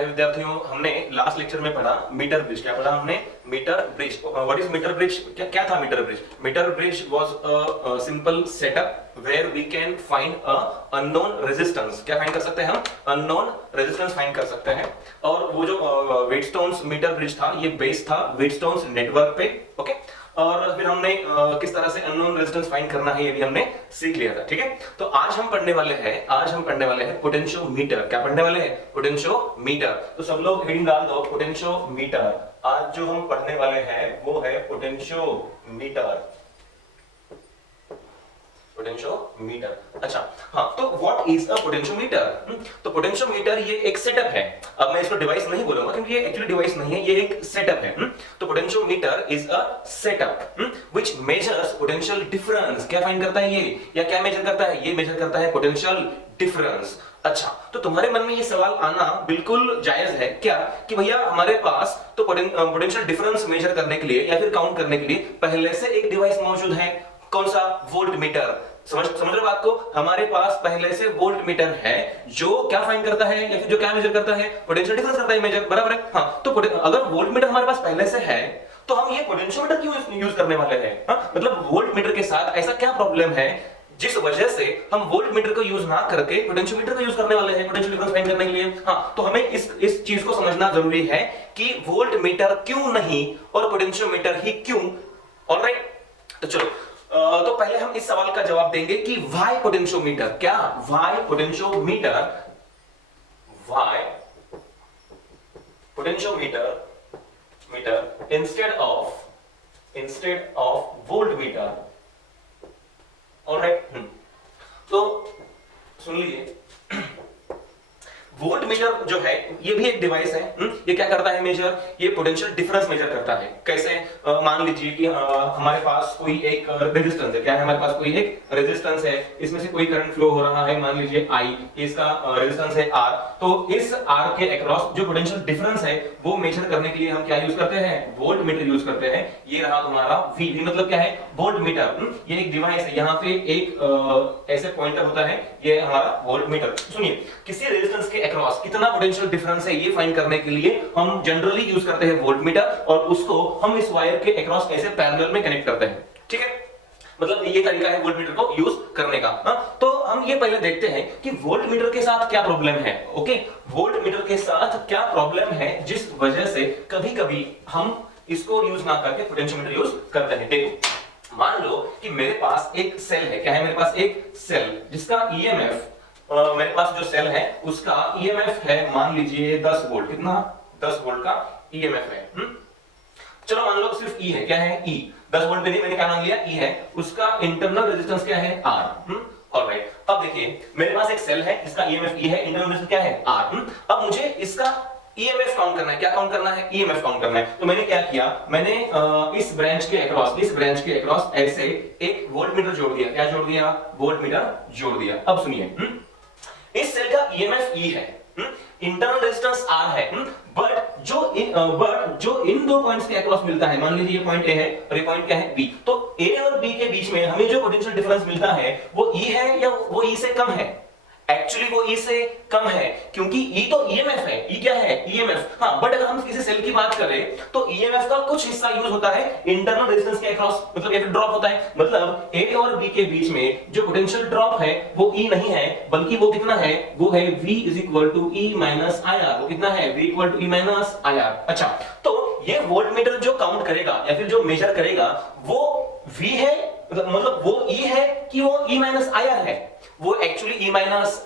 प्यारे विद्यार्थियों, हमने लास्ट लेक्चर में पढ़ा मीटर ब्रिज। क्या पढ़ा हमने? Metre bridge. What is metre bridge? क्या क्या था metre bridge? Metre bridge was a simple setup where we can find a unknown resistance. क्या फाइंड कर सकते हैं हम? अननोन रेजिस्टेंस फाइंड कर सकते हैं। और वो जो व्हीटस्टोन्स मीटर ब्रिज था, ये बेस्ड था व्हीटस्टोन्स नेटवर्क पे। ओके, और फिर हमने किस तरह से अननोन रेजिस्टेंस फाइंड करना है ये भी हमने सीख लिया था। ठीक है, तो आज हम पढ़ने वाले हैं पोटेंशियोमीटर। क्या पढ़ने वाले हैं? पोटेंशियोमीटर। तो सब लोग हेडिंग डाल दो, पोटेंशियोमीटर। आज जो हम पढ़ने वाले हैं वो है पोटेंशियोमीटर। पोटेंशियोमीटर। अच्छा, हाँ, तो व्हाट इज अ पोटेंशियोमीटर? तो पोटेंशियोमीटर ये एक सेटअप है। अब मैं इसको डिवाइस नहीं बोलूंगा क्योंकि ये एक्चुअली डिवाइस नहीं है, ये एक सेटअप है। तो potentiometer is a setup which measures potential difference. क्या फाइंड करता है ये, या क्या मेजर करता है? ये मेजर करता है पोटेंशियल डिफरेंस। अच्छा, तो तुम्हारे मन में ये सवाल आना बिल्कुल जायज है क्या कि भैया हमारे पास तो पोटेंशियल डिफरेंस मेजर करने के लिए या फिर काउंट करने के लिए पहले से एक डिवाइस मौजूद है। कौन सा? Volt meter. समझ रहे बात को? हमारे पास पहले से वोल्ट मीटर है जो क्या फाइंड करता है या फिर जो क्या मेजर करता है? पोटेंशियल डिफरेंस करता है, मेजर। बराबर है? हाँ, तो अगर वोल्ट मीटर हमारे पास पहले से है तो हम ये पोटेंशियोमीटर क्यों यूज करने वाले हैं? हाँ, मतलब वोल्ट मीटर के साथ ऐसा क्या प्रॉब्लम है जिस वजह से हम वोल्ट मीटर को यूज ना करके पोटेंशियोमीटर को यूज करने वाले हैं पोटेंशियल डिफरेंस फाइंड करने के लिए? हाँ, तो हमें इस चीज को समझना जरूरी है कि वोल्ट मीटर क्यों नहीं और पोटेंशियोमीटर ही क्यों। ऑलराइट, तो चलो, तो पहले हम इस सवाल का जवाब देंगे कि व्हाई पोटेंशियोमीटर। क्या? Why potentiometer? Why potentiometer instead of volt meter. Alright, तो सुन लीजिए, वोल्ट मीटर जो है ये भी एक डिवाइस है। ये क्या करता है? मेजर, ये पोटेंशियल डिफरेंस मेजर करता है। कैसे? मान लीजिए कि हमारे पास कोई एक रेजिस्टेंस है। क्या है? हमारे पास कोई एक रेजिस्टेंस है, इसमें से कोई करंट फ्लो हो रहा है, मान लीजिए I, इसका रेजिस्टेंस है R। तो इस R के अक्रॉस जो पोटेंशियल डिफरेंस है वो मेजर करने के लिए हम क्या यूज करते हैं? वोल्ट मीटर यूज करते हैं। ये रहा तुम्हारा V मतलब क्या है? Volt meter. ये एक डिवाइस है, यहाँ पे एक ऐसे पॉइंटर होता है, ये हमारा वोल्ट मीटर। सुनिए, किसी रेजिस्टेंस के अक्रॉस कितना पोटेंशियल डिफरेंस है ये फाइंड करने के लिए हम जनरली यूज करते हैं वोल्ट मीटर, और उसको हम इस वायर के अक्रॉस ऐसे पैरेलल में कनेक्ट करते हैं। ठीक है, मतलब ये तरीका है वोल्ट मीटर को यूज करने का। तो हम ये पहले देखते हैं कि वोल्ट मीटर के साथ क्या प्रॉब्लम है। ओके, वोल्ट मीटर के साथ क्या प्रॉब्लम है जिस वजह से कभी-कभी हम इसको यूज ना करके पोटेंशियोमीटर यूज करते हैं। देखो, मान लो कि मेरे पास एक सेल है। क्या है? मेरे पास एक सेल जिसका ईएमएफ, मेरे पास जो सेल है उसका ईएमएफ है, मान लीजिए 10 वोल्ट। कितना? 10 वोल्ट का ईएमएफ है। चलो मान लो सिर्फ ई है। क्या है? ई। 10 वोल्ट पे नहीं, मैंने क्या मान लिया? ई है। उसका इंटरनल रेजिस्टेंस क्या है? आर। ऑलराइट, अब देखिए मेरे पास एक सेल है जिसका ईएमएफ ई है, इंटरनल रेजिस्टेंस क्या है? आर। अब मुझे इसका ईएमएफ काउंट करना है। क्या काउंट करना है? ईएमएफ काउंट करना है। तो मैंने क्या किया? मैंने इस ब्रांच के अक्रॉस ऐसे एक वोल्ट मीटर जोड़ दिया। क्या जोड़ दिया? वोल्ट मीटर जोड़ दिया। अब सुनिए, इस सेल का ईएमएफ ई है, इंटरनल रेजिस्टेंस आर है, बट जो इन दो पॉइंट्स के अक्रॉस मिलता है, मान लीजिए ये पॉइंट ए है और ये पॉइंट क्या है? बी। तो ए और बी के बीच में हमें जो पोटेंशियल डिफरेंस मिलता है वो ई है या वो ई से कम है? एक्चुअली वो ई से कम है, क्योंकि ई तो ईएमएफ है। ई क्या है? ईएमएफ। हाँ, बट अगर हम किसी सेल की बात करें तो ईएमएफ का कुछ हिस्सा यूज होता है इंटरनल रेजिस्टेंस के अक्रॉस, मतलब एक ड्रॉप होता है। मतलब ए और बी के बीच में जो पोटेंशियल ड्रॉप है वो ई नहीं है, बल्कि वो कितना है? वो है V = E - IR। वो कितना है? V = E - IR। अच्छा, तो ये वोल्ट मीटर जो काउंट करेगा या फिर जो मेजर करेगा वो V है, मतलब वो E है कि वो E - IR है? वो एक्चुअली E -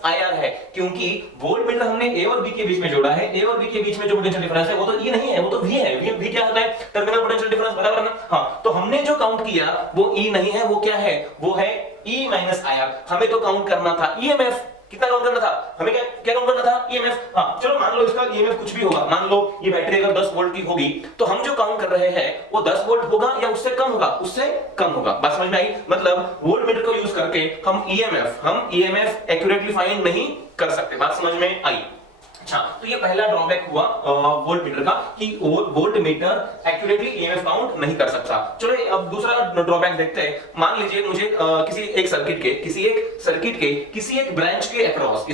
IR है, क्योंकि वोल्ट मीटर हमने A और B के बीच में जोड़ा है। A और B के बीच में जो पोटेंशियल डिफरेंस है वो तो E नहीं है, वो तो V है। V क्या होता है? टर्मिनल पोटेंशियल डिफरेंस, बराबर ना? हाँ, तो हमने जो काउंट किया वो E नहीं है, वो क्या है? वो है E - IR। हमें तो काउंट करना था ईएमएफ। कितना काउंट करना था? हमें क्या काउंट करना था? ईएमएफ। हाँ, चलो मान लो इसका ईएमएफ कुछ भी होगा, मान लो ये बैटरी अगर 10 वोल्ट की होगी तो हम जो काउंट कर रहे हैं वो 10 वोल्ट होगा या उससे कम होगा? उससे कम होगा। बात समझ में आई? मतलब वोल्ट मीटर को यूज करके हम ईएमएफ एक्यूरेटली फाइंड नहीं कर सकते। बात समझ में आई? अच्छा, तो ये पहला ड्रॉबैक हुआ वोल्ट मीटर का कि volt meter accurately EMF count नहीं कर सकता। चलो अब दूसरा ड्रॉबैक देखते हैं। मान लीजिए मुझे किसी एक सर्किट के किसी एक ब्रांच के अक्रॉस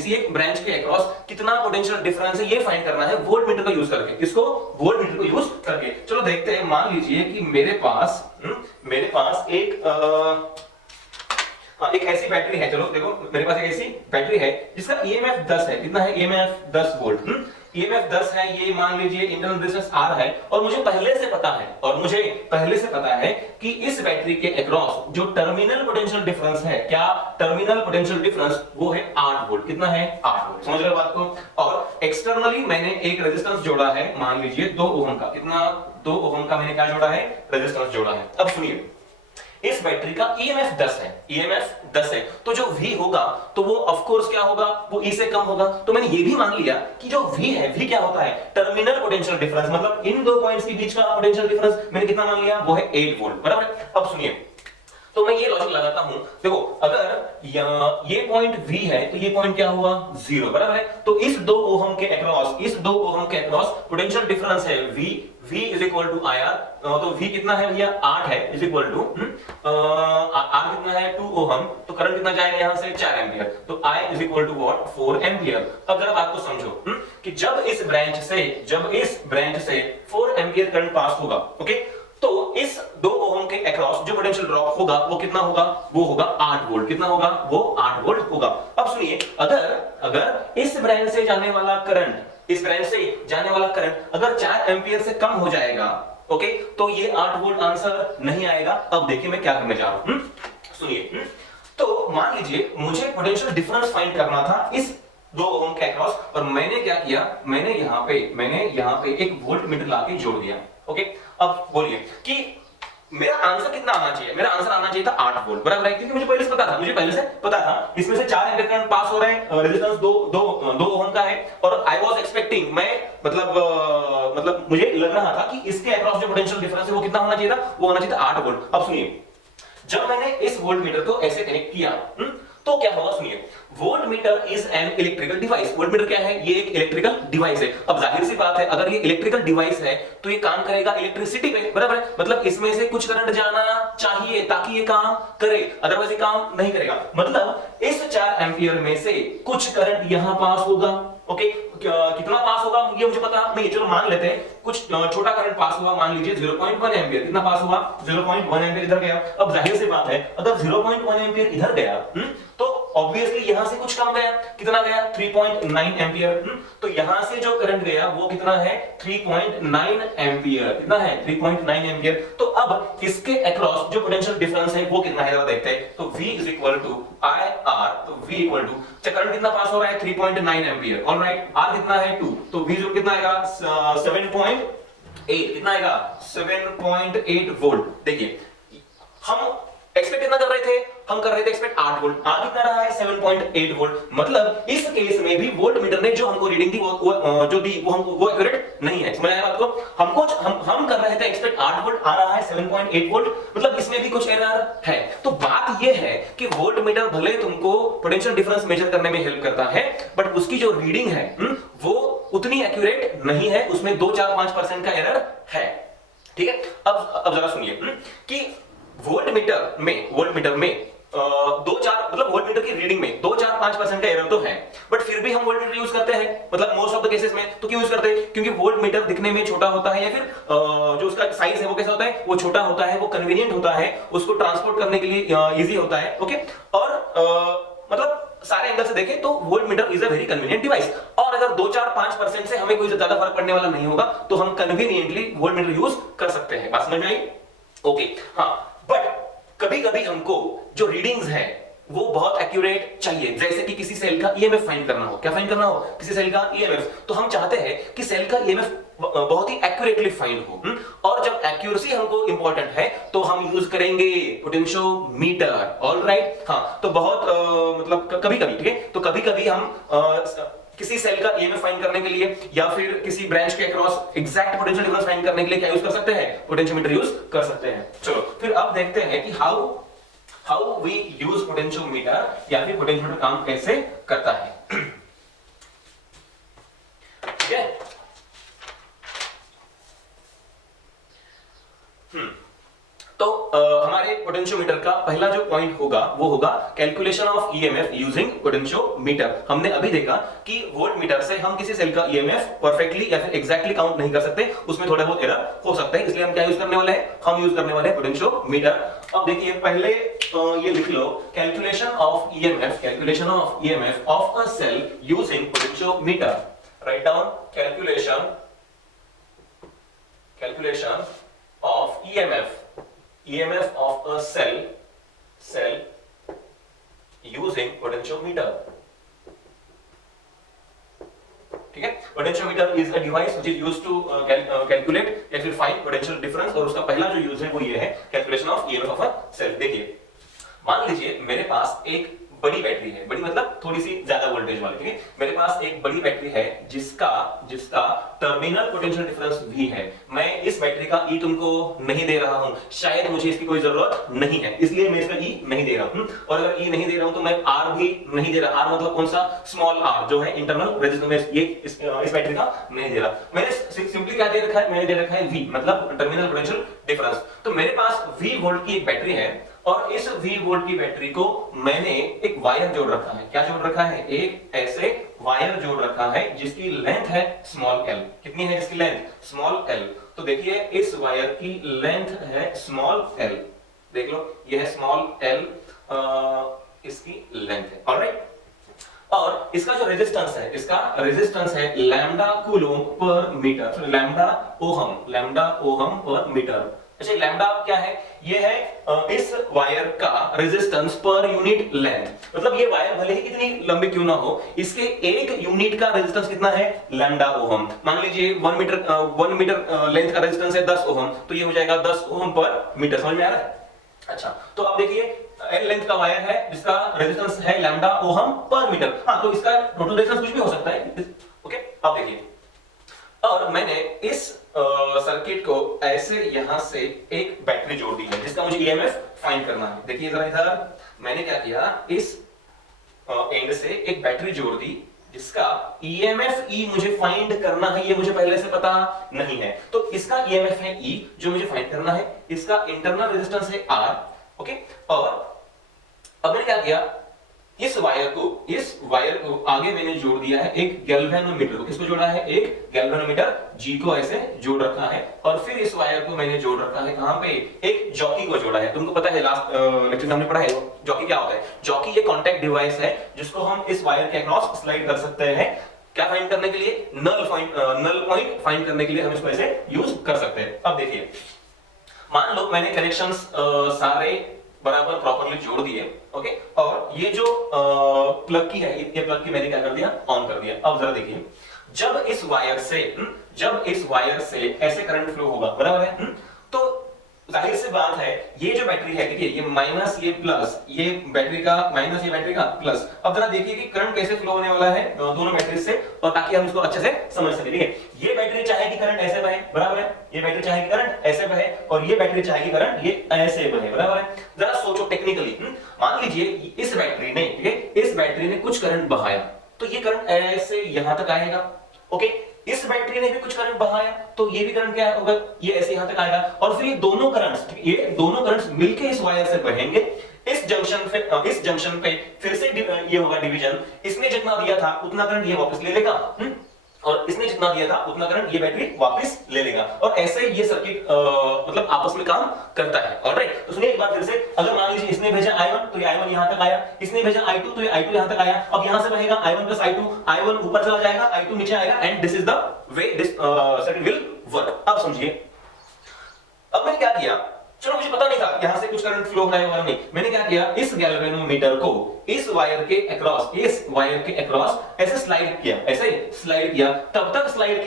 कितना पोटेंशियल डिफरेंस है ये फाइंड करना है वोल्ट मीटर का यूज करके। किसको? वोल्ट मीटर को यूज करके। चलो देखते हैं। मान लीजिए कि मेरे पास एक ऐसी बैटरी है। चलो देखो, मेरे पास एक ऐसी बैटरी है जिसका ईएमएफ 10 है। कितना है? EMF 10 volt. ईएमएफ 10 है, ये मान लीजिए इंटरनल रेजिस्टेंस R है, और मुझे पहले से पता है कि इस बैटरी के अक्रॉस जो टर्मिनल पोटेंशियल डिफरेंस है, क्या टर्मिनल पोटेंशियल डिफरेंस, वो है 8 वोल्ट। कितना है? 8 वोल्ट। समझ रहे हो बात को? और एक्सटर्नली मैंने एक रेजिस्टेंस जोड़ा है, मान लीजिए 2 ओम का। कितना? 2 ओम का मैंने क्या जोड़ा है? रेजिस्टेंस जोड़ा है। अब सुनिए, इस बैटरी का ईएमएफ 10 है, तो जो V होगा तो वो ऑफ कोर्स क्या होगा? वो E से कम होगा। तो मैंने ये भी मान लिया कि जो V है, V क्या होता है? टर्मिनल पोटेंशियल डिफरेंस, मतलब इन दो पॉइंट्स के बीच का पोटेंशियल डिफरेंस मैंने कितना मान लिया? वो है 8 वोल्ट। बराबर है? अब सुनिए, तो मैं ये लॉजिक लगाता हूं। देखो, अगर ये पॉइंट V है तो ये पॉइंट क्या हुआ? 0। बराबर है? तो इस 2 ओहम के अक्रॉस पोटेंशियल डिफरेंस है V is equal to IR। तो V कितना है भैया? 8 है, इज इक्वल टू R कितना है? 2 ओहम। तो करंट कितना जाएगा यहां से? 4 एंपियर। तो I is equal to what? 4 ampere. अब जरा बात को समझो कि जब इस ब्रांच से 4 एंपियर करंट पास होगा, ओके, तो इस 2 ओहम के अक्रॉस जो पोटेंशियल ड्रॉप होगा वो कितना होगा? वो होगा 8 वोल्ट। कितना होगा? वो 8 वोल्ट होगा। अब सुनिए, अगर इस ब्रांच से जाने वाला करंट अगर 4 एंपियर से कम हो जाएगा, ओके, तो ये 8 वोल्ट आंसर नहीं आएगा। अब देखिए मैं क्या करने जा रहा हूं। सुनिए, तो मान लीजिए मुझे पोटेंशियल डिफरेंस फाइंड करना था इस 2 ओम के अक्रॉस, और मैंने क्या किया? मैंने यहां पे एक वोल्ट मीटर लाके जोड़ दिया। ओके, अब बोलिए कि मेरा आंसर कितना आना चाहिए? मेरा आंसर आना चाहिए था 8 वोल्ट। बराबर है? क्योंकि मुझे पहले से पता था इसमें से 4 एंपियर करंट पास हो रहे हैं, रेजिस्टेंस 2 ओम का है, और आई वाज एक्सपेक्टिंग, मैं मतलब मुझे लग रहा था कि इसके अक्रॉस जो पोटेंशियल डिफरेंस है वो कितना होना चाहिए था? वो होना चाहिए था 8 वोल्ट। अब सुनिए, जब मैंने इस वोल्ट मीटर को ऐसे कनेक्ट किया, तो क्या होगा? सुनिए, volt meter is an electrical device. Volt meter क्या है? ये एक इलेक्ट्रिकल डिवाइस है। अब जाहिर सी बात है, अगर ये इलेक्ट्रिकल डिवाइस है तो ये काम करेगा इलेक्ट्रिसिटी पे। बराबर है? मतलब इसमें से कुछ करंट जाना चाहिए ताकि ये काम करे, अदरवाइज ये काम नहीं करेगा। मतलब इस 4 एंपियर में से कुछ करंट यहां पास होगा। ओके, कितना पास होगा ये मुझे पता नहीं, चलो मान लेते हैं कुछ छोटा करंट पास हुआ, मान लीजिए 0.1 एंपियर। कितना पास हुआ? 0.1 एंपियर इधर गया। अब जाहिर सी बात है, अगर 0.1 एंपियर इधर गया तो ऑब्वियसली यहां से कुछ कम गया। कितना गया? 3.9 एंपियर। तो यहां से जो करंट गया वो कितना है? 3.9 एंपियर। कितना है? 3.9 एंपियर। तो अब इसके अक्रॉस जो पोटेंशियल डिफरेंस है वो कितना है जरा देखते हैं। तो V is equal to IR। तो V इक्वल टू करंट कितना पास हो रहा है? 3.9 एंपियर। ऑलराइट, R कितना है? 2। तो V जो कितना आएगा? 7.8। कितना आएगा? 7.8 वोल्ट। देखिए, हम एक्सपेक्ट कितना कर रहे थे? हम कर रहे थे एक्सपेक्ट 8 वोल्ट। आ कितना रहा है? 7.8 वोल्ट। मतलब इस केस में भी वोल्ट मीटर ने जो हमको रीडिंग दी जो दी वो एक्यूरेट नहीं है। समझ आया बात को? हम कर रहे थे एक्सपेक्ट 8 वोल्ट, आ रहा है 7.8 वोल्ट। मतलब इसमें भी कुछ एरर है। तो बात ये है कि वोल्ट मीटर भले तुमको पोटेंशियल डिफरेंस मेजर करने में हेल्प करता है, बट उसकी जो रीडिंग है वो उतनी एक्यूरेट नहीं है, उसमें 2-4-5% का एरर है। ठीक है? अब जरा सुनिए कि वोल्ट मीटर में वोल्ट मीटर की रीडिंग में 2-4-5% का एरर तो है, बट फिर भी हम वोल्ट मीटर यूज करते हैं। मतलब मोस्ट ऑफ द केसेस में तो क्यों यूज करते हैं? क्योंकि वोल्ट मीटर दिखने में छोटा होता है, या फिर जो उसका साइज है वो कैसा होता है? वो छोटा होता है, वो कन्वीनियंट होता है, उसको ट्रांसपोर्ट करने के लिए इजी होता है। ओके, और मतलब सारे एंगल से देखें तो volt meter is a very convenient device. और अगर 2-4-5% से हमें कोई ज्यादा फर्क पड़ने वाला नहीं होगा तो हम कन्वीनियंटली वोल्ट मीटर यूज कर सकते हैं। बात समझ में आई? ओके, हाँ, बट कभी कभी हमको जो रीडिंग्स है वो बहुत एक्यूरेट चाहिए। जैसे कि किसी सेल का ईएमएफ फाइंड करना हो। क्या फाइंड करना हो? किसी सेल का ईएमएफ। तो हम चाहते हैं कि सेल का ईएमएफ बहुत ही एक्यूरेटली फाइंड हो, और जब एक्यूरेसी हमको इंपॉर्टेंट है तो हम यूज करेंगे पोटेंशियोमीटर। ऑलराइट, हाँ, तो बहुत मतलब कभी कभी, ठीक है, तो कभी कभी हम किसी सेल का ईएमएफ फाइंड करने के लिए या फिर किसी ब्रांच के across exact potential difference find करने के लिए क्या यूज कर सकते हैं? पोटेंशियोमीटर यूज कर सकते हैं। चलो फिर अब देखते हैं कि हाउ वी यूज पोटेंशियोमीटर, या फिर पोटेंशियोमीटर काम कैसे करता है। तो हमारे पोटेंशियोमीटर का पहला जो पॉइंट होगा वो होगा calculation of EMF using potentiometer. हमने अभी देखा कि वोल्टमीटर से हम किसी सेल का ईएमएफ परफेक्टली या फिर एग्जैक्टली काउंट नहीं कर सकते, उसमें थोड़ा बहुत एरर हो सकता है, इसलिए हम क्या यूज करने वाले हैं, हम यूज करने वाले हैं पोटेंशियोमीटर। अब देखिए पहले ये लिख लो calculation of EMF of a cell using potentiometer. Write down calculation of EMF of a cell using potentiometer। ठीक है, potentiometer is a device which is used to calculate या फिर फाइंड पोटेंशियल डिफरेंस, और उसका पहला जो यूज है वो ये है calculation of EMF of a cell. देखिए मान लीजिए मेरे पास एक बड़ी बैटरी है, बड़ी मतलब थोड़ी सी ज्यादा वोल्टेज वाली, ठीक है, मेरे पास एक बड़ी बैटरी है जिसका टर्मिनल पोटेंशियल डिफरेंस V है। मैं इस बैटरी का E तुमको नहीं दे रहा हूं, शायद मुझे इसकी कोई जरूरत नहीं है, इसलिए मैं इसका E नहीं दे रहा हूं। और अगर E नहीं दे रहा हूं तो मैं R भी नहीं दे रहा। R मतलब कौन सा, स्मॉल r जो है इंटरनल रेजिस्टेंस, ये इस बैटरी का नहीं दे रहा। मैंने सिंपली क्या दे रखा है, मैंने दे रखा है V मतलब टर्मिनल पोटेंशियल डिफरेंस। तो मेरे पास V वोल्ट की एक बैटरी है और इस V वोल्ट की बैटरी को मैंने एक वायर जोड़ रखा है। क्या जोड़ रखा है, एक ऐसे वायर जोड़ रखा है जिसकी लेंथ है स्मॉल l। कितनी है इसकी लेंथ, स्मॉल l। तो देखिए इस वायर की लेंथ है स्मॉल l, देख लो ये है स्मॉल l, इसकी लेंथ है। ऑलराइट, और इसका जो रेजिस्टेंस है, इसका रेजिस्टेंस है lambda coulomb per metre, lambda ohm per metre. अच्छा लैम्डा क्या है, ये है इस वायर का रेजिस्टेंस पर यूनिट लेंथ, मतलब ये वायर भले ही कितनी लंबी क्यों ना हो, इसके एक यूनिट का रेजिस्टेंस कितना है, लैम्डा ओहम। मान लीजिए 1 मीटर लेंथ का रेजिस्टेंस है 10 ओहम, तो ये हो जाएगा 10 ओहम पर मीटर। समझ में आ रहा है? अच्छा तो अब देखिए L लेंथ का वायर है जिसका रेजिस्टेंस है लैम्डा ओहम पर मीटर। हाँ तो इसका टोटल रेजिस्टेंस कुछ भी हो सकता है। ओके अब देखिए, और मैंने इस सर्किट को ऐसे यहां से एक बैटरी जोड़ दी है जिसका मुझे ईएमएफ फाइंड करना है। देखिए जरा इधर मैंने क्या किया, इस एंड से एक बैटरी जोड़ दी जिसका ईएमएफ ई मुझे फाइंड करना है, ये मुझे पहले से पता नहीं है। तो इसका ईएमएफ है ई जो मुझे फाइंड करना है, इसका इंटरनल रेजिस्टेंस है आर। ओके, और अब मैंने क्या किया, इस वायर को आगे मैंने जोड़ दिया है एक गैल्वेनोमीटर को। किसको जोड़ा है, एक गैल्वेनोमीटर जी को ऐसे जोड़ रखा है, और फिर इस वायर को मैंने जोड़ रखा है कहां पे, एक जॉकी को जोड़ा है। तुमको पता है लास्ट लेक्चर में हमने पढ़ा है जॉकी क्या होता है। जॉकी ये कांटेक्ट डिवाइस है जिसको हम इस वायर के अक्रॉस स्लाइड कर सकते हैं। क्या फाइंड करने के लिए, नल पॉइंट फाइंड करने के लिए हम इसको ऐसे यूज कर सकते हैं। अब देखिए मान लो मैंने कनेक्शंस सारे बराबर प्रॉपर्ली जोड़ दिए। ओके, और ये जो प्लग की है, ये प्लग की मैंने क्या कर दिया, ऑन कर दिया। अब जरा देखिए, जब इस वायर से ऐसे करंट फ्लो होगा, बराबर है, तो जाहिर सी बात है ये जो बैटरी है, देखिए ये माइनस ये प्लस, ये बैटरी का माइनस ये बैटरी का प्लस। अब जरा देखिए कि करंट कैसे फ्लो होने वाला है दोनों बैटरी से, और ताकि हम इसको अच्छे से समझ सके। ठीक है, ये बैटरी चाहेगी करंट ऐसे बहे, बराबर है, ये बैटरी चाहेगी करंट ऐसे बहे, और ये बैटरी चाहेगी करंट ये ऐसे बहे, बराबर है। जरा सोचो टेक्निकली, मान लीजिए इस बैटरी ने, ठीक है, इस बैटरी ने कुछ करंट बहाया, तो ये करंट ऐसे यहां तक आएगा। ओके, इस बैटरी ने भी कुछ करंट बहाया, तो ये भी करंट क्या होगा, ये ऐसे यहां तक आएगा, और फिर ये दोनों करंट्स मिलके इस वायर से बहेंगे। इस जंक्शन पे फिर से ये होगा डिवीजन, इसने जितना दिया था उतना करंट ये वापस ले लेगा, और इसने जितना दिया था उतना करंट ये बैटरी वापस ले लेगा, और ऐसे ये सर्किट मतलब आपस में काम करता है। ऑलराइट, तो सुनिए एक बार फिर से, अगर मान लीजिए इसने भेजा I1 तो ये I1 यहां तक आया, इसने भेजा I2 तो ये I2 यहां तक आया। अब यहां से बहेगा I1 I2, I1 ऊपर चला जाएगा, I2 नीचे आएगा, and this is the way this circuit will work. अब समझिए, अब मैंने क्या किया, चलो मुझे पता नहीं था यहां से कुछ करंट फ्लो हो रहा है या नहीं, मैंने क्या किया, इस गैल्वेनोमीटर को इस वायर के अक्रॉस ऐसे स्लाइड किया, तब तक स्लाइड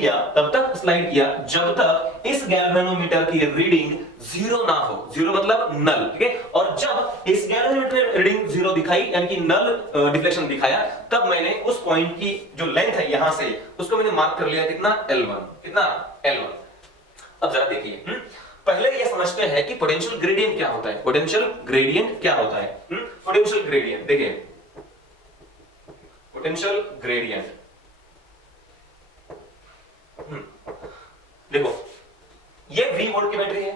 किया जब तक इस गैल्वेनोमीटर की रीडिंग जीरो ना हो, जीरो मतलब नल। ठीक है, और जब इस गैल्वेनोमीटर रीडिंग जीरो दिखाई, यानी कि नल डिफ्लेक्शन दिखाया, तब मैंने उस पॉइंट की जो लेंथ है यहां से, उसको मैंने मार्क कर लिया, कितना L1। अब जरा देखिए, पहले ये समझते हैं कि पोटेंशियल ग्रेडियंट क्या होता है। पोटेंशियल ग्रेडियंट देखिए, पोटेंशियल ग्रेडियंट देखो, ये V वोल्ट की बैटरी है,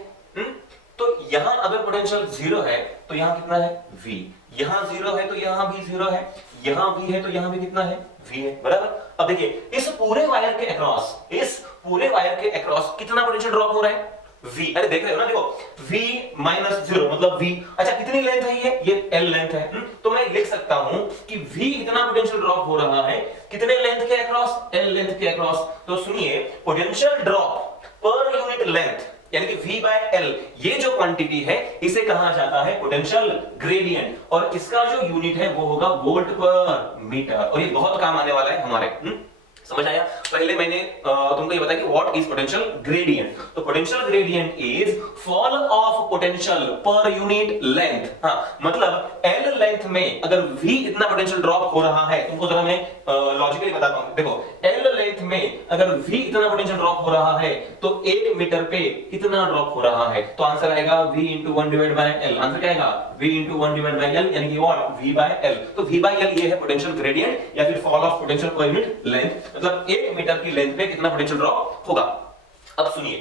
तो यहां अगर पोटेंशियल जीरो है तो यहां कितना है v, यहां जीरो है तो यहां भी जीरो है, यहां v है तो यहां भी कितना है v है, बराबर। अब देखिए इस पूरे वायर के अक्रॉस, इस पूरे वायर के अक्रॉस कितना पोटेंशियल ड्रॉप हो रहा है v, अरे देख रहे हो ना, देखो v माइनस जीरो मतलब v। अच्छा कितनी लेंथ है ये l लेंथ है। तो मैं लिख सकता हूं कि v इतना पोटेंशियल ड्रॉप हो रहा है कितने लेंथ के अक्रॉस, l लेंथ के अक्रॉस। तो सुनिए potential drop per unit length यानी कि v बाय l, ये जो क्वांटिटी है इसे कहा जाता है पोटेंशियल ग्रेडियंट, और इसका जो यूनिट है वो होगा वोल्ट पर मीटर, और ये बहुत काम आने वाला है हमारे। समझ आया। पहले मैंने तुमको ये बताया कि व्हाट इज पोटेंशियल ग्रेडियंट। तो potential gradient is fall of potential per unit length. हाँ मतलब l लेंथ में अगर v इतना पोटेंशियल ड्रॉप हो रहा है, तुमको जरा मैं लॉजिकली बताता हूं। देखो l लेंथ में अगर v इतना पोटेंशियल ड्रॉप हो रहा है तो 1 मीटर पे कितना ड्रॉप हो रहा है, तो आंसर आएगा v into 1 divided by l। Answer क्या आएगा v into 1 divided by l, यानी कि व्हाट v by l। तो v by l ये है पोटेंशियल ग्रेडियंट या फिर fall of potential per unit length, मतलब 1 मीटर की लेंथ पे कितना पोटेंशियल ड्रॉप होगा। अब सुनिए,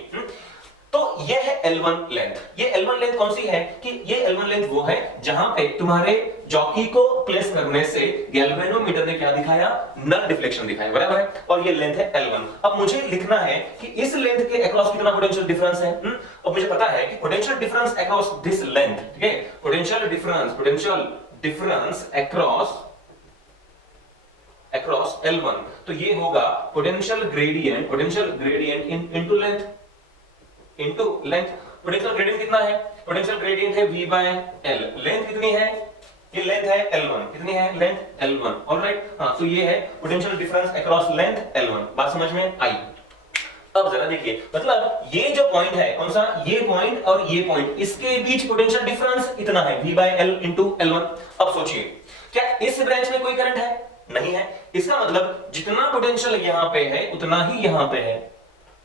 तो ये है L1 लेंथ। ये L1 लेंथ कौन सी है कि ये L1 लेंथ वो है जहां पे तुम्हारे जॉकी को प्लेस करने से गैल्वेनोमीटर ने क्या दिखाया, नल डिफ्लेक्शन दिखाया, बराबर है। और ये लेंथ है L1। अब मुझे लिखना है कि इस लेंथ के अक्रॉस कितना पोटेंशियल डिफरेंस है। अब मुझे पता है कि potential difference across this length, ठीक है, पोटेंशियल डिफरेंस अक्रॉस L1, तो ये होगा potential gradient into length, potential gradient कितना है, पोटेंशियल ग्रेडियंट है v बाय l, लेंथ कितनी है, ये लेंथ है L1, कितनी है लेंथ L1, ऑलराइट। हां तो ये है potential difference across length L1, बात समझ में आई। अब जरा देखिए, मतलब ये जो पॉइंट है कौन सा, ये पॉइंट और ये पॉइंट, इसके बीच पोटेंशियल डिफरेंस इतना है v by l into L1। अब सोचिए क्या इस ब्रांच में कोई करंट है, नहीं है। इसका मतलब जितना पोटेंशियल यहां पे है उतना ही यहां पे है,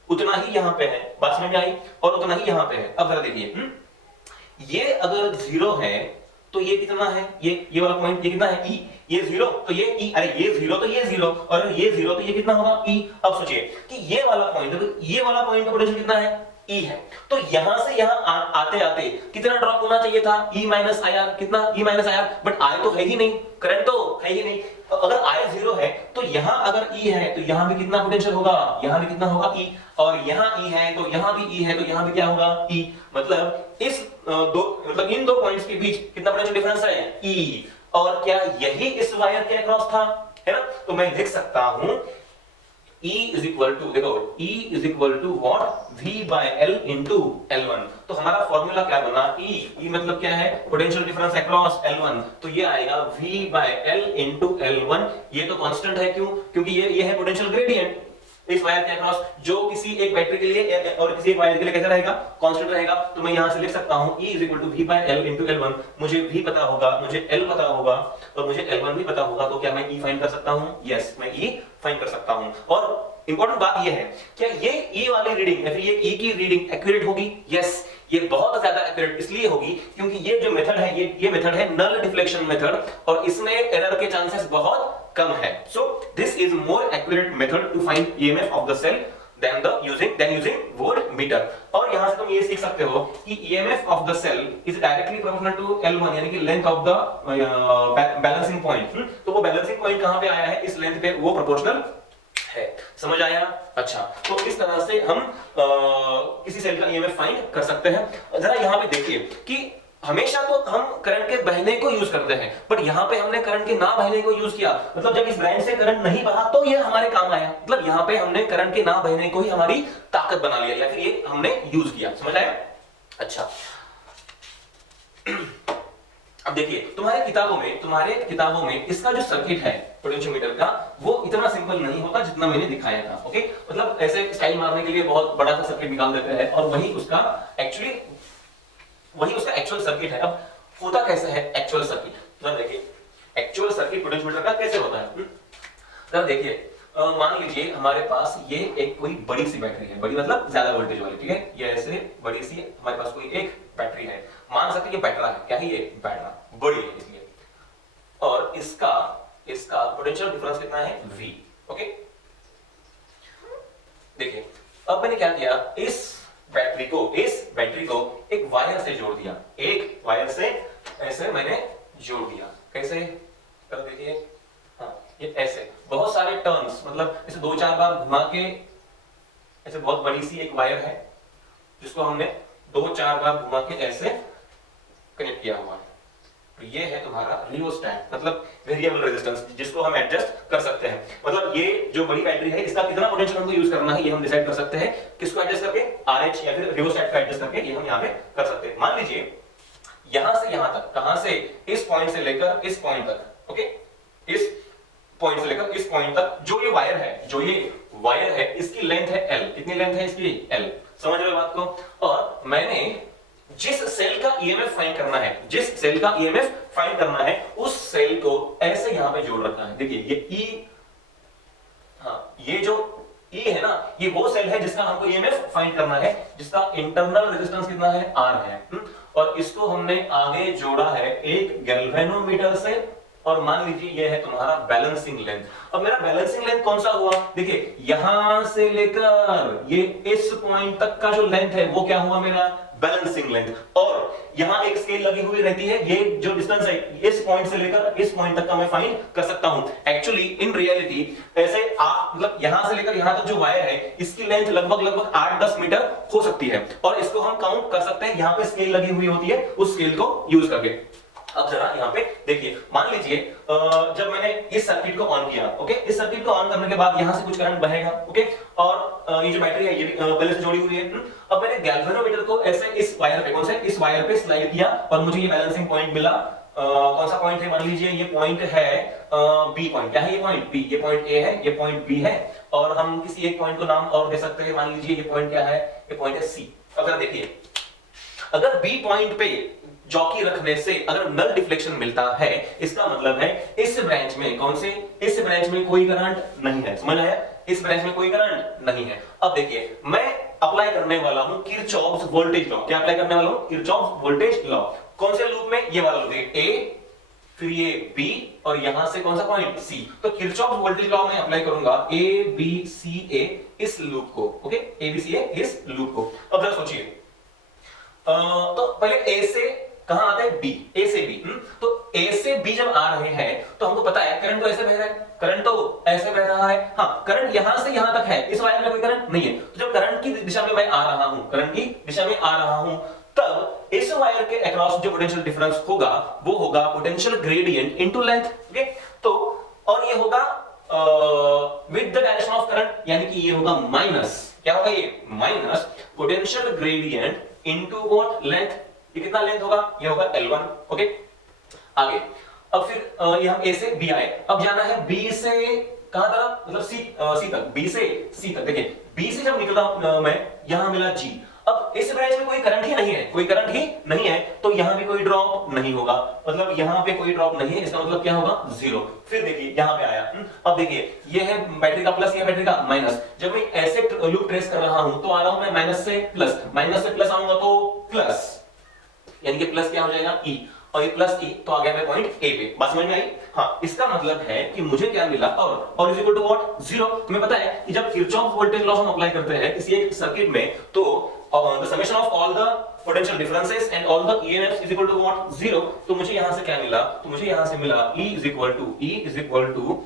उतना ही यहां पे है, बात समझ में आई, और उतना ही यहां पे है। अब जरा देखिए, ये अगर जीरो है तो ये कितना है, ये वाला पॉइंट ये कितना है e, ये जीरो तो ये e, अरे ये जीरो तो ये जीरो, और ये जीरो तो ये कितना होगा e। अब सोचिए कि ये वाला पॉइंट का पोटेंशियल कितना है e है, तो यहां से यहां आते आते कितना ड्रॉप होना चाहिए था e माइनस आई आर, कितना e minus I R, but I तो है ही नहीं, करंट तो है ही नहीं। तो अगर आई जीरो है तो यहां अगर e है तो यहां भी कितना पोटेंशियल होगा, यहां भी कितना होगा e, और यहां e है तो यहां भी e है तो यहां भी क्या होगा e। मतलब इस मतलब इन दो पॉइंट्स के बीच कितना पोटेंशियल डिफरेंस है e, और क्या यही इस वायर के अक्रॉस था, है ना। तो मैं लिख सकता हूं E is equal to, देखो E is equal to what, V by L into L1। तो हमारा फॉर्मूला क्या बना, E मतलब क्या है, पोटेंशियल डिफरेंस अक्रॉस L1, तो ये आएगा V by L into L1। ये तो कांस्टेंट है, क्यों, क्योंकि ये है पोटेंशियल ग्रेडियंट इस वायर के अक्रॉस, जो किसी एक बैटरी के लिए और किसी एक वायर के लिए कैसा रहेगा, कांस्टेंट रहेगा। तो मैं यहां से लिख सकता हूं E is equal to V by L into L1। मुझे V पता होगा, मुझे L पता होगा, और मुझे L1 भी पता होगा, तो क्या मैं E फाइंड कर सकता हूं, यस मैं E फाइंड कर सकता हूं। और इंपॉर्टेंट बात यह है, क्या ये E वाली रीडिंग या फिर ये E की रीडिंग एक्यूरेट होगी, यस ये बहुत ज्यादा एक्यूरेट इसलिए होगी क्योंकि ये जो मेथड है ये मेथड है नल डिफ्लेक्शन मेथड, और इसमें एरर के चांसेस बहुत कम है। So this is more accurate method to find EMF of the cell then using voltmeter. और यहां से तुम ये सीख सकते हो कि EMF of the cell is directly proportional to L1 यानी कि length of the balancing point. तो वो बैलेंसिंग पॉइंट कहां पे आया है, इस लेंथ पे वो प्रोपोर्शनल है, समझ आया। अच्छा तो इस तरह से हम किसी सेल का ईएमएफ फाइंड कर सकते हैं। जरा यहां पे देखिए कि हमेशा तो हम करंट के बहने को यूज करते हैं, बट यहां पे हमने करंट के ना बहने को यूज किया, मतलब जब इस ब्रांच से करंट नहीं बहा तो ये हमारे काम आया, मतलब यहां पे हमने करंट के ना बहने को ही हमारी ताकत बना लिया, या फिर ये हमने यूज किया, समझ आया। अच्छा अब देखिए तुम्हारे किताबों में इसका जो सर्किट है पोटेंशियोमीटर का वो इतना सिंपल नहीं होता जितना मैंने दिखाया था, ओके। मतलब ऐसे स्टाइल मारने के लिए बहुत बड़ा सा सर्किट निकाल देते हैं, और वही उसका एक्चुअल सर्किट है। अब होता कैसे है एक्चुअल सर्किट, जरा देखिए एक्चुअल सर्किट पोटेंशियोमीटर का कैसे होता है। जरा देखिए मान लीजिए हमारे पास ये एक कोई बड़ी सी बैटरी है, बड़ी मतलब ज्यादा वोल्टेज वाली, ठीक है, ये ऐसे बड़ी सी हमारे पास कोई एक बैटरी है, मान सकते हैं ये बैटरा है, क्या है ये बैटरा, बड़ी है इसलिए, और इसका पोटेंशियल डिफरेंस कितना है V, ओके। देखिए अब मैंने क्या किया, इस बैटरी को एक वायर से जोड़ दिया, एक वायर से ऐसे मैंने जोड़ दिया। कैसे कर देखिए, हाँ ये ऐसे बहुत सारे टर्न्स, मतलब ऐसे 2-4 बार घुमा के, ऐसे बहुत बड़ी सी एक वायर है जिसको हमने 2-4 बार घुमा के ऐसे कनेक्ट किया हुआ है। तो ये है तुम्हारा रियोस्टैट, मतलब वेरिएबल रेजिस्टेंस, जिसको हम एडजस्ट कर सकते हैं। मतलब ये जो बड़ी बैटरी है इसका कितना पोटेंशियल हमको यूज करना है ये हम डिसाइड कर सकते हैं। किसको एडजस्ट करके? RH या फिर रियोस्टैट को एडजस्ट करके ये हम यहाँ पे कर सकते हैं। मान लीजिए यहां से यहां तक, कहां से? इस पॉइंट से लेकर इस पॉइंट तक, ओके, इस पॉइंट से लेकर इस पॉइंट तक जो ये वायर है, जो ये वायर है, इसकी लेंथ है L। कितनी लेंथ है इसकी? L। समझ रहे हो बात को? और मैंने जिस सेल का ईएमएफ फाइंड करना है, जिस सेल का ईएमएफ फाइंड करना है, उस सेल को ऐसे यहां पे जोड़ रखा है। देखिए ये ई, हाँ ये जो ई है ना, ये वो सेल है जिसका हमको ईएमएफ फाइंड करना है, जिसका इंटरनल रेजिस्टेंस कितना है? R है। और इसको हमने आगे जोड़ा है एक गैल्वेनोमीटर से, और मान लीजिए ये है तुम्हारा बैलेंसिंग लेंथ। अब मेरा बैलेंसिंग लेंथ कौन सा हुआ? देखिए यहां से लेकर ये इस पॉइंट तक का जो लेंथ है वो क्या हुआ? मेरा बैलेंसिंग लेंथ। और यहां एक स्केल लगी हुई रहती है, ये जो डिस्टेंस है इस पॉइंट से लेकर इस पॉइंट तक का मैं फाइंड कर सकता हूं। एक्चुअली इन रियलिटी ऐसे मतलब यहां से लेकर यहां तक जो वायर है इसकी लेंथ लगभग 8-10 मीटर हो सकती है, और इसको हम काउंट कर सकते हैं। यहां पे स्केल लगी हुई होती है, उस स्केल को यूज करके। अब जरा यहाँ पे देखिए, मान लीजिए जब मैंने इस सर्किट को ऑन किया, ओके, इस सर्किट को ऑन करने के बाद यहाँ से कुछ करंट बहेगा, ओके, और ये जो बैटरी है ये भी पहले से जोड़ी हुई है। अब मैंने गैल्वेनोमीटर को ऐसे इस वायर पे, कौन से? इस वायर पे स्लाइड किया और मुझे ये बैलेंसिंग पॉइंट मिला। कौन सा पॉइंट है? मान लीजिए ये पॉइंट है बी पॉइंट। क्या है ये पॉइंट? बी। ये पॉइंट ए है, ये पॉइंट बी है, और हम किसी एक पॉइंट को नाम और दे सकते हैं। मान लीजिए ये पॉइंट क्या है? ये पॉइंट है सी। अगर देखिए, अगर बी पॉइंट पे जॉकी रखने से अगर नल डिफ्लेक्शन मिलता है, इसका मतलब है इस ब्रांच में, कौन से? इस ब्रांच में कोई करंट नहीं है। समझ आया? इस ब्रांच में कोई करंट नहीं है। अब देखिए मैं अप्लाई करने वाला हूं किरचॉफ्स वोल्टेज लॉ। क्या अप्लाई करने वाला हूं? Kirchhoff's voltage law. कौन से लूप में? ये वाला लूप, ए, फिर ये बी, और यहां से कौन सा पॉइंट? सी। तो किरचॉफ्स वोल्टेज लॉ में अप्लाई करूंगा ए बी सी ए इस लूप को, ओके, ए बी सी ए इस लूप को। अब जरा सोचिए, तो पहले ए से कहां आते हैं? बी। ए से बी। तो ए से बी जब आ रहे हैं तो हमको पता है करंट तो ऐसे बह रहा है, करंट तो ऐसे बह रहा है। हाँ, करंट यहां से यहां तक है, इस वायर में कोई करंट नहीं है। तो जब करंट की दिशा में मैं आ रहा हूं, करंट की दिशा में आ रहा हूं, तब इस वायर के अक्रॉस जो पोटेंशियल डिफरेंस होगा वो होगा potential gradient into length, okay. तो और ये होगा with the direction of current, यानी कि ये होगा माइनस, क्या होगा? ये minus potential gradient into what? Length. ये कितना लेंथ होगा? ये होगा L1, ओके। आगे अब फिर ये हम A से B आए, अब जाना है B से कहां तरफ? मतलब C तक, B से C तक। देखिए B से जब निकला मैं, यहां मिला G। अब इस ब्रांच में कोई करंट ही नहीं है, कोई करंट ही नहीं है, तो यहां भी कोई ड्रॉप नहीं होगा, मतलब यहां पे कोई ड्रॉप नहीं है, इसका मतलब क्या होगा? 0। फिर देखिए यहां पे आया, अब देखिए ये है बैटरी का प्लस, ये बैटरी का माइनस। जब मैं ऐसे लूप ट्रेस कर रहा हूं तो आ रहा हूं मैं माइनस से प्लस आऊंगा तो प्लस, यानी कि प्लस क्या हो जाएगा? E, और ये प्लस E, तो आ गया मैं पॉइंट A पे। बात समझ में आई? हाँ, इसका मतलब है कि मुझे क्या मिला? और इज इक्वल टू व्हाट? 0। तुम्हें पता है कि जब किरचॉफ वोल्टेज लॉ हम अप्लाई करते हैं किसी एक सर्किट में, तो the summation of all the potential differences and all the EMF is equal to what? 0। तो मुझे यहां से क्या मिला? तो मुझे यहां से मिला E इज इक्वल टू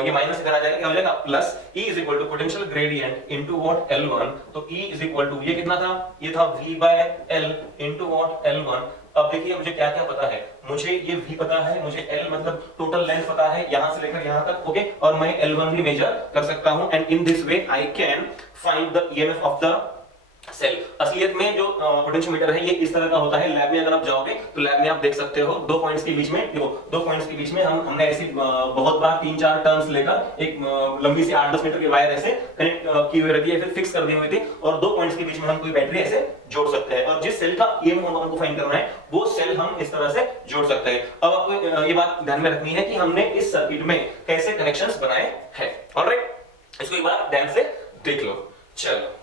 ये माइनस इधर आ जाएगा, क्या हो जाएगा? Plus E is equal to potential gradient into what? L1। तो E इज इक्वल टू ये कितना था? ये था V by L into what? L1। अब देखिए मुझे क्या क्या पता है, मुझे ये V पता है, मुझे L मतलब टोटल लेंथ पता है यहां से लेकर यहां तक, ओके, और मैं L1 भी मेजर कर सकता हूं, and in this way I can find the EMF of the cell. असलियत में जो पोटेंशियोमीटर है ये इस तरह का होता है। लैब में अगर आप जाओगे तो लैब में आप देख सकते हो दो पॉइंट्स के बीच में, देखो दो पॉइंट्स के बीच में हमने ऐसी बहुत बार 3-4 टर्न्स लेकर एक लंबी सी 8-10 मीटर की वायर ऐसे कनेक्ट की हुई रहती है, फिर फिक्स कर दी हुई थी, और दो पॉइंट्स के बीच में हम कोई बैटरी ऐसे जोड़ सकते हैं, और जिस सेल का ईएमएफ हमको फाइंड करना है वो सेल हम इस तरह से जोड़ सकते हैं। अब आपको ये बात ध्यान में रखनी है कि हमने इस सर्किट में कैसे कनेक्शंस बनाए हैं। ऑलराइट, इसको एक बार ध्यान से देख लो। चलो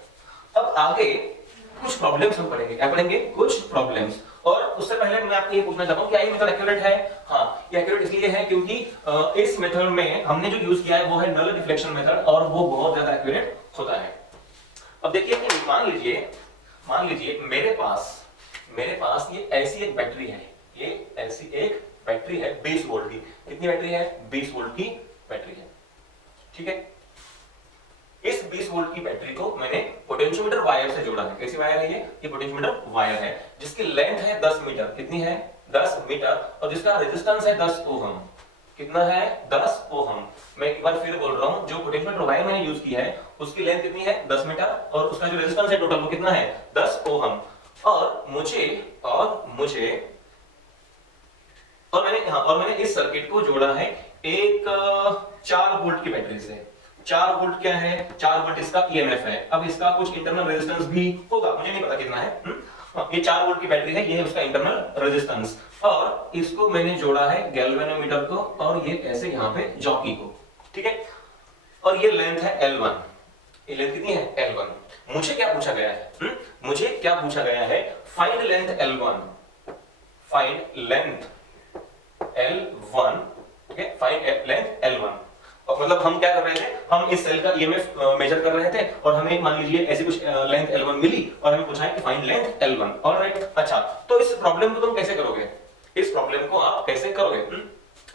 अब आगे कुछ प्रॉब्लम्स हम पढ़ेंगे। क्या पढ़ेंगे? कुछ प्रॉब्लम्स। और उससे पहले मैं आपको ये पूछना चाहता हूं क्या ये मेथड एक्यूरेट है? हाँ, ये एक्यूरेट इसलिए है क्योंकि इस मेथड में हमने जो यूज किया है वो है नल डिफ्लेक्शन मेथड, और वो बहुत ज्यादा एक्यूरेट होता है। अब देखिए कि मान लीजिए मेरे पास मेरे पास ये ऐसी एक बैटरी है, ये ऐसी एक बैटरी है 20 वोल्ट की। कितनी बैटरी है? 20 वोल्ट की बैटरी है, ठीक है। इस 20 वोल्ट की बैटरी को मैंने पोटेंशियोमीटर वायर से जोड़ा है। कैसी वायर है ये पोटेंशियोमीटर वायर है, जिसकी लेंथ है 10 मीटर। कितनी है? 10 मीटर। और जिसका रेजिस्टेंस है 10 ओहम। कितना है? 10 ओहम। मैं एक बार फिर बोल रहा हूं, जो पोटेंशियोमीटर वायर मैंने यूज किया है उसकी लेंथ कितनी है? 10 मीटर, और उसका जो रेजिस्टेंस है टोटल वो कितना है? 10 ओहम। और मैंने इस सर्किट को जोड़ा है एक 4 वोल्ट की बैटरी से। 4 वोल्ट क्या है? 4 वोल्ट इसका ईएमएफ है। अब इसका कुछ इंटरनल रेजिस्टेंस भी होगा, मुझे नहीं पता कितना है। ये 4 वोल्ट की बैटरी है, ये है उसका इंटरनल रेजिस्टेंस। और इसको मैंने जोड़ा है गैल्वेनोमीटर को, और ये ऐसे यहाँ पे जॉकी को, ठीक है। और ये लेंथ है L1। ये लेंथ कितनी है? L1। मुझे क्या पूछा गया है? मुझे क्या पूछा गया है? Find length L1, find length L1, ठीक है, फाइंड लेंथ L1। और मतलब हम क्या कर रहे थे, हम इस सेल का ईएमएफ मेजर कर रहे थे, और हमें मान लीजिए ऐसी कुछ लेंथ L1 मिली, और हमें पूछा है कि फाइंड लेंथ L1। ऑलराइट, अच्छा, तो इस प्रॉब्लम को तुम कैसे करोगे? इस प्रॉब्लम को आप कैसे करोगे?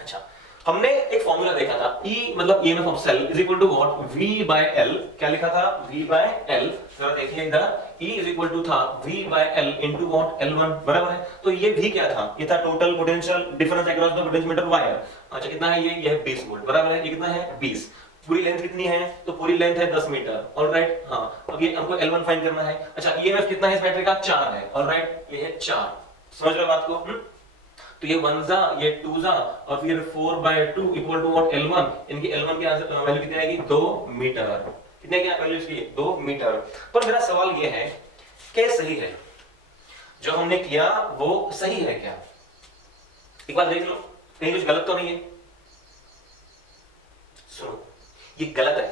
अच्छा, हमने एक फॉर्मूला देखा था, E मतलब EMF of cell is equal to what? V by L। क्या लिखा था? V by L। जरा देखिए इधर, E इज इक्वल टू था V by L into what? L1, बराबर है। तो ये V क्या था? ये था total potential difference across the potentiometer wire. अच्छा, कितना है ये? है 20 वोल्ट, बराबर है। ये कितना है? 20। पूरी लेंथ कितनी है? तो पूरी लेंथ है 10 मीटर। ऑलराइट, हां, अब ये हमको L1 फाइंड करना है। अच्छा, ईएमएफ कितना है इस बैटरी का? 4 है। ऑलराइट, ये है 4। समझ रहे हो बात को? तो ये 1 जा, ये 2 जा, और फिर 4 bye 2 equal to what? L1। इनकी L1 की वैल्यू कितनी आएगी? 2 मीटर। कितने की वैल्यू इसकी? 2 मीटर। पर मेरा सवाल ये है, क्या सही है? जो हमने किया वो सही है क्या? एक बार देख लो, कहीं कुछ गलत तो नहीं है? सुनो, ये गलत है।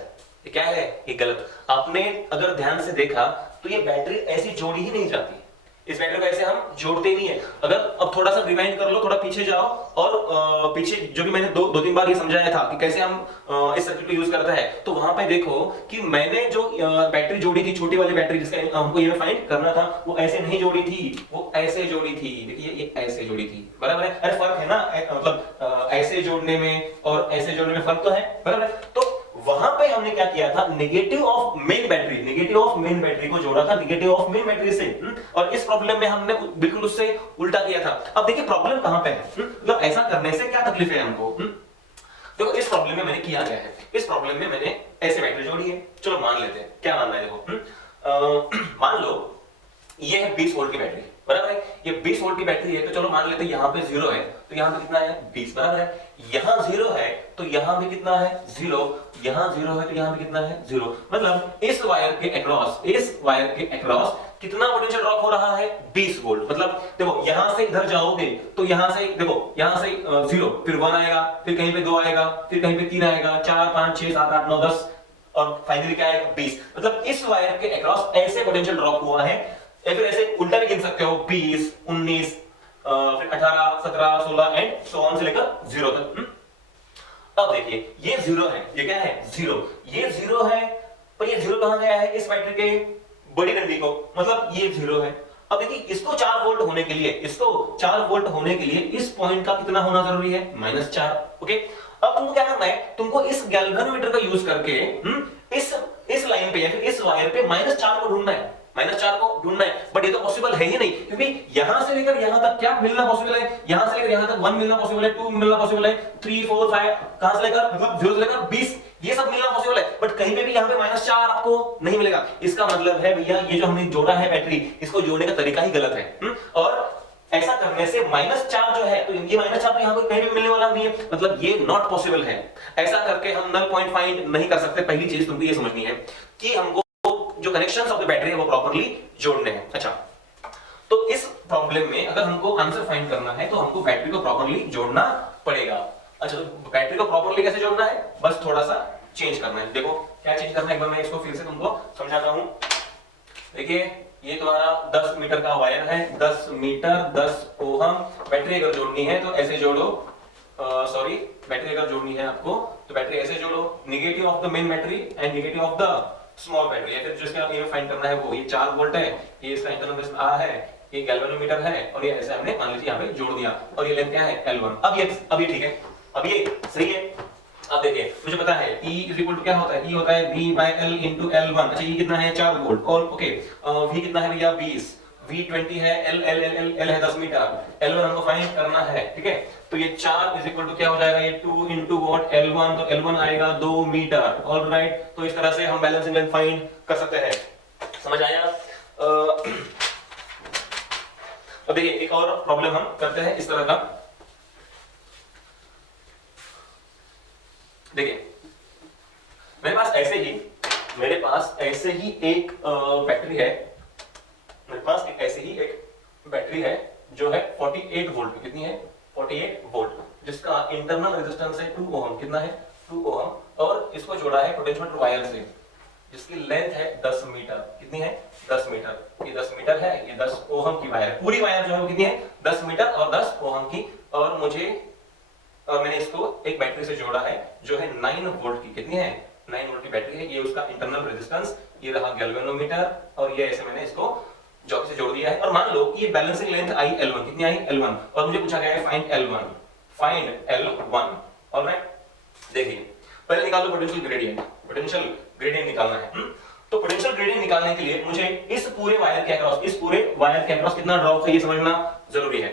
ये क्या है? ये गलत। आपने अगर ध्यान से देखा तो ये बैटरी ऐसी जोड़ी ही नहीं जाती। इस बैटरी को ऐसे हम जोड़ते नहीं है। अगर अब थोड़ा सा रिवाइंड कर लो, थोड़ा पीछे जाओ, और पीछे जो भी मैंने दो तीन बार ये समझाया था कि कैसे हम इस सर्किट को यूज करता है, तो वहां पे देखो कि मैंने जो बैटरी जोड़ी थी, छोटी वाली बैटरी जिसका हमको ये फाइंड करना था, वो ऐसे नहीं जोड़ी थी, वो ऐसे जोड़ी थी। देखिए, ये ऐसे जोड़ी थी, बराबर है। अरे फर्क है ना, मतलब ऐसे जोड़ने में और ऐसे जोड़ने में फर्क तो है, बराबर है। तो वहां पे हमने क्या किया था? नेगेटिव ऑफ मेन बैटरी को जोड़ा था नेगेटिव ऑफ मेन बैटरी से। और इस प्रॉब्लम में हमने बिल्कुल उससे उल्टा किया था। अब देखिए प्रॉब्लम कहां पे है, मतलब ऐसा करने से क्या तकलीफ है हमको? देखो, इस प्रॉब्लम में मैंने किया गया है, इस प्रॉब्लम में मैंने ऐसे बैटरी जोड़ी है। चलो मान लेते हैं, क्या मानना है? देखो, मान लो ये है 20 वोल्ट की बैटरी, बराबर है। ये 20 वोल्ट की बैटरी है, तो चलो मान लेते हैं यहाँ पे 0 है, तो यहाँ पे कितना है? 20, बराबर है। यहाँ 0 है तो यहाँ भी कितना है? 0। यहाँ 0 है तो यहाँ भी कितना है? 0। मतलब इस वायर के अक्रॉस कितना पोटेंशियल ड्रॉप हो रहा है? 20 वोल्ट। मतलब देखो, यहां से इधर जाओगे तो यहां से देखो, यहां से 0, फिर 1 आएगा, फिर कहीं पे 2 आएगा, फिर कहीं पे 3 आएगा, 4 5 6 7 8 9 10, और फाइनली क्या आएगा? 20। मतलब इस वायर के अक्रॉस ऐसे पोटेंशियल ड्रॉप हुआ है, या फिर ऐसे उल्टा भी गिन सकते हो, 20 19 फिर 18 17 16 एंड सो ऑन से लेकर 0 तक। अब देखिए, ये 0 है, ये क्या है? 0। ये 0 है, पर ये 0 कहां गया है? इस बैटरी के बड़ी डंडी को, मतलब ये 0 है। अब देखिए, इसको 4 वोल्ट होने के लिए, इस पॉइंट का कितना होना जरूरी है? -4। ओके, अब तुमको क्या करना है? तुमको इस गैल्वेनोमीटर का यूज करके इस लाइन पे या फिर इस वायर पे -4 को ढूंढना है, बट ये तो पॉसिबल है ही नहीं, क्योंकि यहां से लेकर यहां तक क्या मिलना पॉसिबल है? यहां से लेकर यहां तक 1 मिलना पॉसिबल है, 2 मिलना पॉसिबल है, 3 4 5, कहां से लेकर, मतलब 0 से लेकर 20, ये सब मिलना पॉसिबल है, बट कहीं पे भी यहां पे -4 आपको नहीं मिलेगा। इसका मतलब है भैया, ये जो हमने जोड़ा है बैटरी, इसको जोड़ने का तरीका ही गलत है। और ऐसा करने से -4 जो है, तो ये -4 तो यहां पे कहीं भी मिलने वाला नहीं है, मतलब ये नॉट पॉसिबल है। ऐसा करके हम नल पॉइंट फाइंड नहीं कर सकते। पहली चीज तुमको ये समझनी है कि हमको जो कनेक्शंस ऑफ द बैटरी है वो प्रॉपर्ली जोड़ने हैं। अच्छा, तो इस प्रॉब्लम में अगर हमको आंसर फाइंड करना है तो हमको बैटरी को प्रॉपर्ली जोड़ना पड़ेगा। अच्छा, तो बैटरी को प्रॉपर्ली कैसे जोड़ना है? बस थोड़ा सा चेंज करना है। देखो क्या चेंज करना है, एक बार मैं इसको फिर से तुमको समझाता हूं। देखिए, ये तुम्हारा 10 मीटर का वायर है, 10 मीटर 10 ओहम। बैटरी अगर जोड़नी है तो ऐसे जोड़ो, सॉरी, बैटरी अगर जोड़नी है आपको तो बैटरी ऐसे जोड़ो, negative of the main battery and negative of the small battery, या फिर जिसका ये फाइंड करना है वो, ये 4 वोल्ट है, ये इसका इंटरनल रेजिस्टेंस R है, ये गैल्वेनोमीटर है और ये ऐसे हमने मान लीजिए यहाँ पे जोड़ दिया और ये लेंथ क्या है L1। अब ये ठीक है, अब ये सही है। अब देखिए मुझे पता है E इज इक्वल टू क्या होता है, E होता है V by L into L1। अच्छा ये कितना है 4 वोल्ट और ओके V कितना है भैया 20, V 20 है, L है 10 मीटर, L1 हमको फाइंड करना है, ठीक है। तो ये 4 इज इक्वल टू क्या हो जाएगा, ये 2 इनटू व्हाट L1, तो L1 आएगा 2 मीटर। ऑलराइट, तो इस तरह से हम बैलेंसिंग लेंथ फाइंड कर सकते हैं। समझ आया? अब देखिए एक और प्रॉब्लम हम करते हैं इस तरह का। देखिए मेरे पास ऐसे ही एक बैटरी है, मेरे पास ऐसे ही एक बैटरी है जो है 48 वोल्ट, कितनी है 48 वोल्ट, जिसका इंटरनल रेजिस्टेंस है 2 ओम, कितना है 2 ओम, और इसको जोड़ा है पोटेंशियोमीटर वायर से जिसकी लेंथ है 10 मीटर, कितनी है 10 मीटर। ये 10 मीटर है, ये 10 ओम की वायर, पूरी वायर जो है वो कितनी है 10 मीटर और 10 ओम की, और मैंने इसको एक बैटरी से जोड़ा है जो है 9 वोल्ट की, कितनी है 9 वोल्ट की बैटरी है। ये उसका इंटरनल रेजिस्टेंस, ये रहा गैल्वेनोमीटर, और ये ऐसे मैंने इसको जॉकी से जोड़ दिया है। और मान लो कि ये बैलेंसिंग लेंथ आई L1, कितनी आई L1, और मुझे पूछा गया है फाइंड L1। ऑलराइट, देखिए पहले निकाल लो पोटेंशियल ग्रेडियंट निकालना है। तो पोटेंशियल ग्रेडियंट निकालने के लिए मुझे इस पूरे वायर के अक्रॉस कितना ड्रॉप है ये समझना जरूरी है।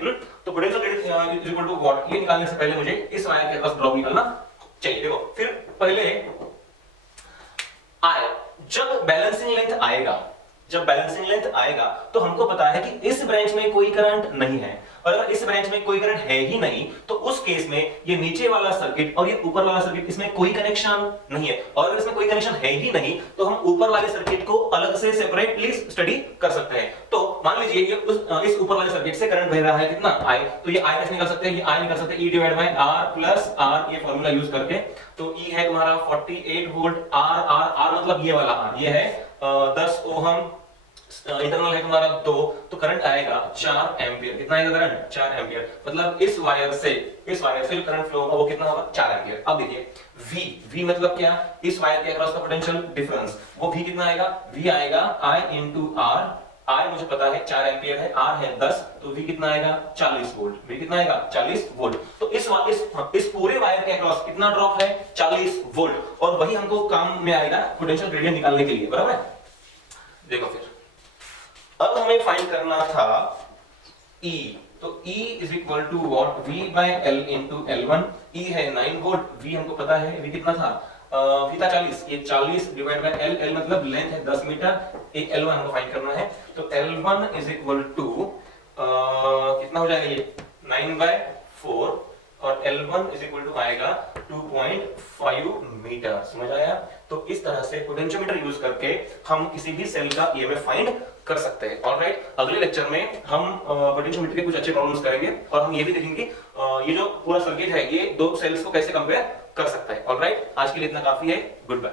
तो potential gradient is equal to what, ये निकालने से पहले मुझे इस वायर के अक्रॉस ड्रॉप निकालना चाहिए। देखो फिर पहले जब बैलेंसिंग लेंथ आएगा तो हमको पता है कि इस ब्रांच में कोई करंट नहीं है, और अगर इस ब्रांच में कोई करंट है ही नहीं तो उस केस में ये नीचे वाला सर्किट और ये ऊपर वाला सर्किट, इसमें कोई कनेक्शन नहीं है। और अगर इसमें कोई कनेक्शन है ही नहीं तो हम ऊपर वाले सर्किट को अलग से सेपरेटली स्टडी कर सकते हैं। तो मान लीजिए ये इस ऊपर वाले सर्किट से करंट बह रहा है कितना I, तो ये I कैसे निकाल सकते हैं, ये I निकाल सकते हैं E divide by R plus R, ये फार्मूला यूज करके। तो E है तुम्हारा 48 वोल्ट, R मतलब ये वाला R, ये है 10 ओम, इंटरनल है तुम्हारा 2, तो करंट आएगा 4 एम्पियर। कितना आएगा करंट 4 एम्पियर, मतलब इस वायर से जो करंट फ्लो होगा वो कितना होगा 4 एम्पियर। अब देखिए V मतलब क्या, इस वायर के अक्रॉस का पोटेंशियल डिफरेंस, वो V कितना आएगा, V आएगा I इनटू R। I मुझे पता है 4 एम्पियर है, R है 10, तो V कितना आएगा 40 वोल्ट, V कितना आएगा 40 वोल्ट। तो इस पूरे वायर के अक्रॉस कितना ड्रॉप है 40 वोल्ट, और वही हमको काम में आएगा पोटेंशियल ग्रेडियंट निकालने के लिए, बराबर है। देखो फिर अब हमें फाइंड करना था E, तो E is equal to what, V by L into L1। E है 9 वोल्ट, V हमको पता है V कितना था, V था 40, ये 40 डिवाइड बाय L मतलब लेंथ है 10 मीटर, एक L1 हमको फाइंड करना है। तो L1 इज इक्वल टू कितना हो जाएगा, ये 9/4, और L1 इज इक्वल टू आएगा 2.5 मीटर। समझ आया? तो इस तरह से पोटेंशियोमीटर यूज करके हम किसी भी सेल का ईएमएफ फाइंड कर सकते हैं। ऑलराइट, अगले लेक्चर में हम पोटेंशियोमीटर के कुछ अच्छे प्रॉब्लम्स करेंगे, और हम ये भी देखेंगे ये जो पूरा सर्किट है ये दो सेल्स को कैसे कंपेयर कर सकता है। ऑलराइट, आज के लिए इतना काफी है। Good bye.